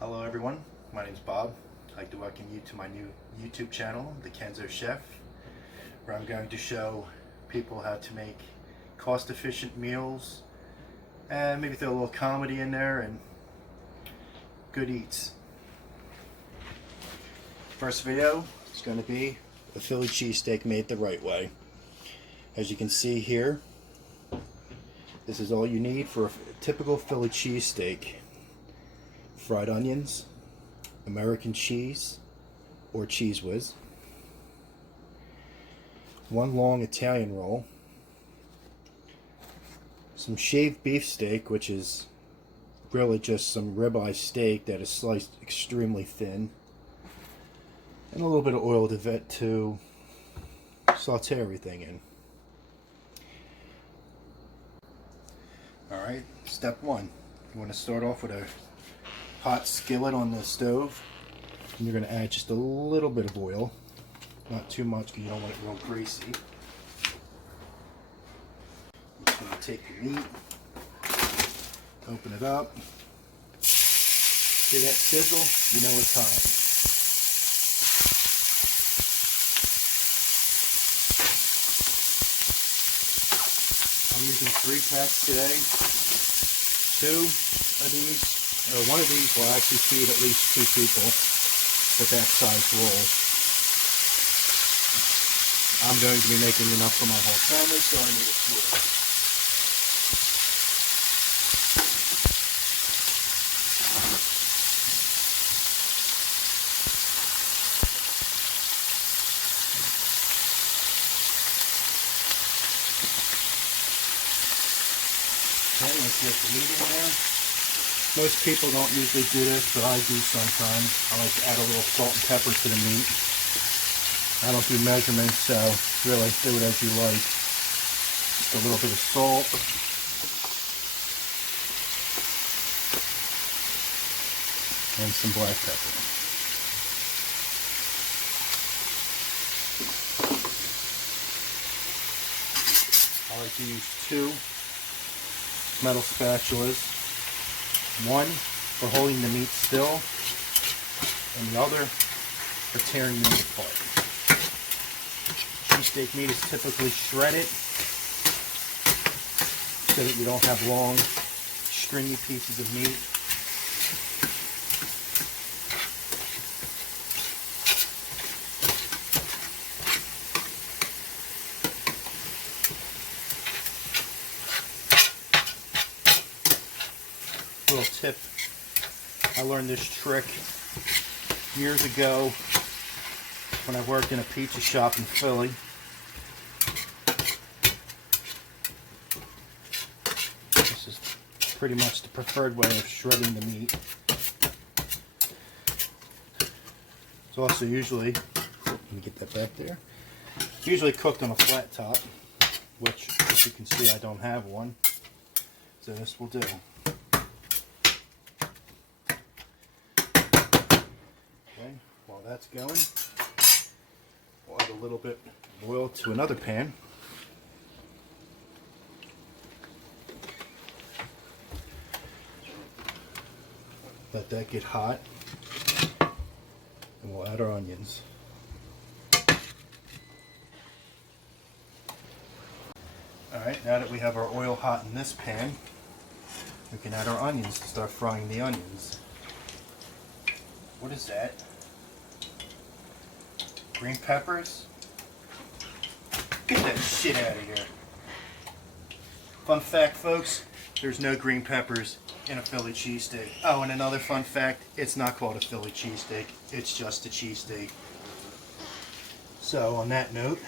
Hello everyone, my name is Bob. I'd like to welcome you to my new YouTube channel, The Kenzo Chef, where I'm going to show people how to make cost-efficient meals and maybe throw a little comedy in there and good eats. First video is going to be a Philly cheesesteak made the right way. As you can see here, this is all you need for a typical Philly cheesesteak. Fried onions, American cheese or Cheese Whiz, one long Italian roll, some shaved beef steak, which is really just some ribeye steak that is sliced extremely thin, and a little bit of oil to saute everything in. Alright, step one. You want to start off with a hot skillet on the stove, and you're going to add just a little bit of oil, not too much because you don't want it real greasy. I'm just going to take the meat, open it up, hear that sizzle, you know it's hot. I'm using 3 packs today. 2 of these, or one of these will actually feed at least 2 people with that size roll. I'm going to be making enough for my whole family, so I need a few. Okay, let's get the meat in there. Most people don't usually do this, but I do sometimes. I like to add a little salt and pepper to the meat. I don't do measurements, so really do it as you like. Just a little bit of salt. And some black pepper. I like to use 2 metal spatulas. One for holding the meat still, and the other for tearing meat apart. Cheesesteak meat is typically shredded so that you don't have long, stringy pieces of meat. Little tip, I learned this trick years ago when I worked in a pizza shop in Philly. This is pretty much the preferred way of shredding the meat. It's also usually, let me get that back there, it's usually cooked on a flat top, which, as you can see, I don't have one, so this will do. While that's going, we'll add a little bit of oil to another pan. Let that get hot, and we'll add our onions. Alright, now that we have our oil hot in this pan, we can add our onions to start frying the onions. What is that? Green peppers? Get that shit out of here. Fun fact, folks, there's no green peppers in a Philly cheesesteak. Oh, and another fun fact, it's not called a Philly cheesesteak, it's just a cheesesteak. So, on that note,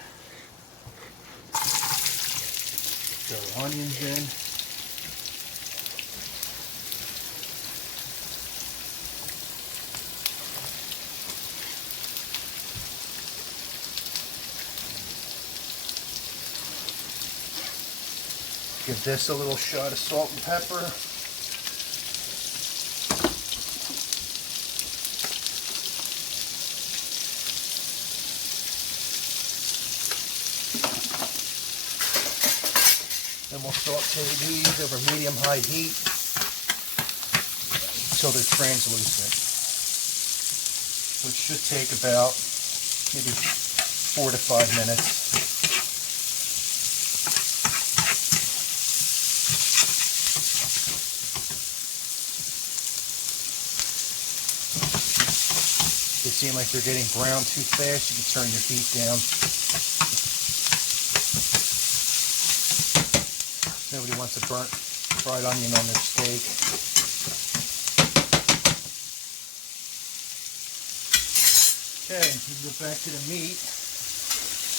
throw onions in. Give this a little shot of salt and pepper. Then we'll saute these over medium-high heat. until they're translucent, which should take about maybe 4 to 5 minutes. They seem like they're getting brown too fast, you can turn your heat down. Nobody wants a burnt fried onion on their steak. Okay, we go back to the meat.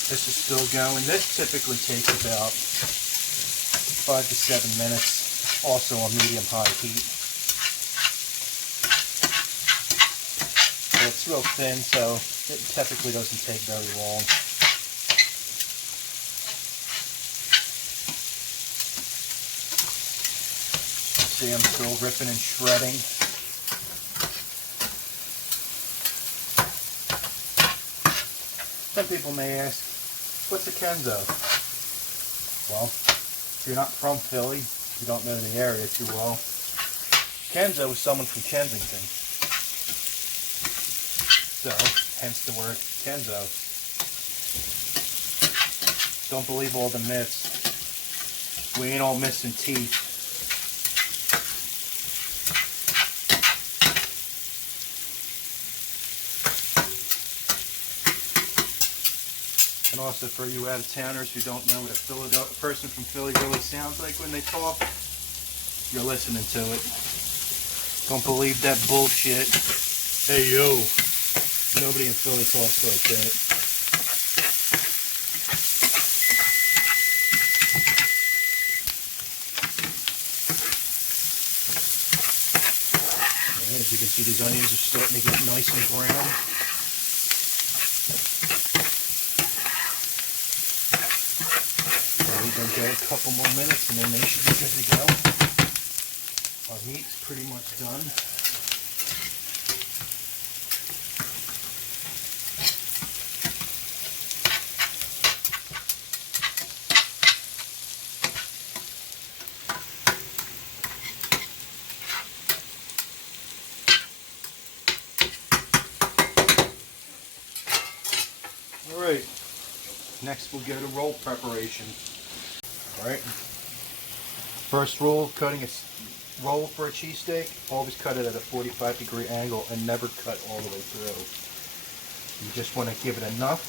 This is still going. This typically takes about 5 to 7 minutes, also on medium-high heat. It's real thin, so it typically doesn't take very long. See, I'm still ripping and shredding. Some people may ask, what's a Kenzo? Well, if you're not from Philly, you don't know the area too well, Kenzo is someone from Kensington. So, hence the word Kenzo. Don't believe all the myths. We ain't all missing teeth. And also for you out-of-towners who don't know what a person from Philly really sounds like when they talk, you're listening to it. Don't believe that bullshit. Hey, yo. Nobody in Philly talks like that. Right, as you can see, these onions are starting to get nice and brown. We're going to go a couple more minutes and then they should be good to go. Our meat's pretty much done. Alright, next we'll go to roll preparation. Alright, first rule, cutting a roll for a cheesesteak, always cut it at a 45-degree angle and never cut all the way through. You just want to give it enough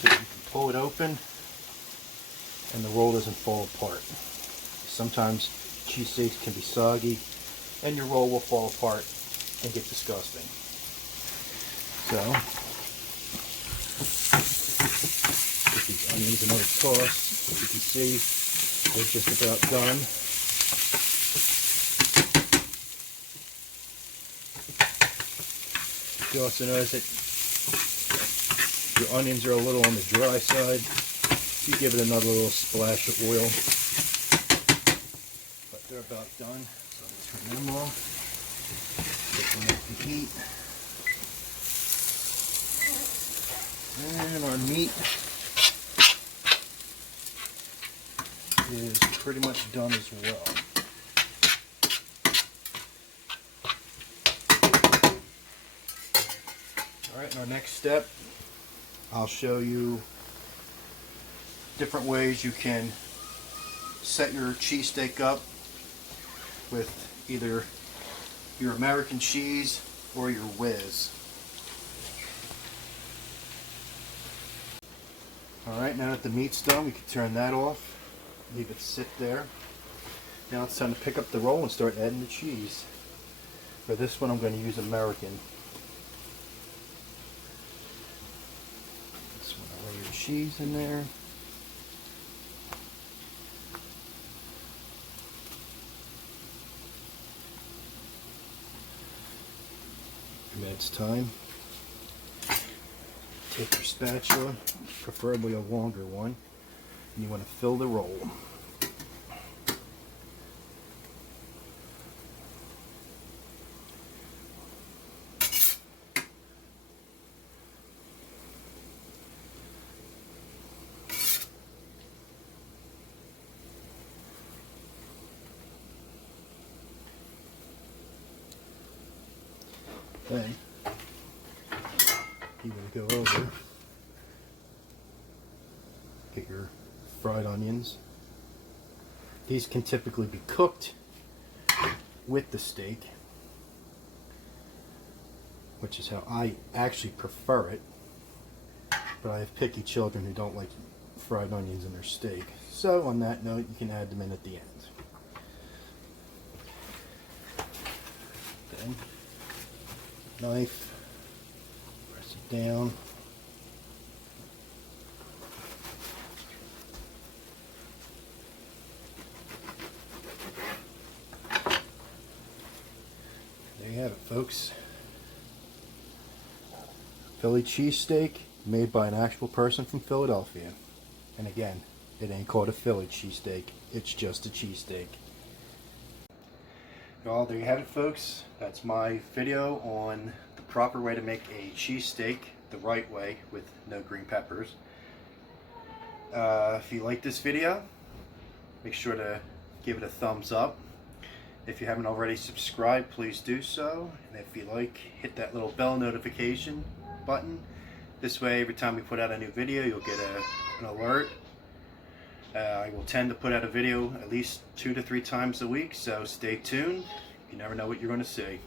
so you can pull it open and the roll doesn't fall apart. Sometimes cheesesteaks can be soggy and your roll will fall apart and get disgusting. So, give these onions another toss. As you can see, they're just about done. You also notice that your onions are a little on the dry side. You give it another little splash of oil. But they're about done. So I'm going to turn them off. Take them off the heat. And our meat is pretty much done as well. Alright, in our next step, I'll show you different ways you can set your cheesesteak up with either your American cheese or your whiz. Alright, now that the meat's done, we can turn that off, leave it sit there. Now it's time to pick up the roll and start adding the cheese. For this one, I'm going to use American. This one, I'll lay your cheese in there. When it's time, take your spatula, preferably a longer one, and you want to fill the roll. Then you're going to go over, get your fried onions. These can typically be cooked with the steak, which is how I actually prefer it. But I have picky children who don't like fried onions in their steak. So on that note, you can add them in at the end. Then, knife, press it down. There you have it, folks. Philly cheesesteak made by an actual person from Philadelphia. And again, it ain't called a Philly cheesesteak, it's just a cheesesteak. Well, there you have it, folks. That's my video on the proper way to make a cheesesteak the right way with no green peppers. If you like this video, make sure to give it a thumbs up. If you haven't already subscribed, please do so. And if you like, hit that little bell notification button. This way, every time we put out a new video, you'll get an alert. I will tend to put out a video at least 2 to 3 times a week, so stay tuned. You never know what you're going to see.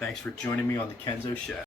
Thanks for joining me on the Kenzo Show.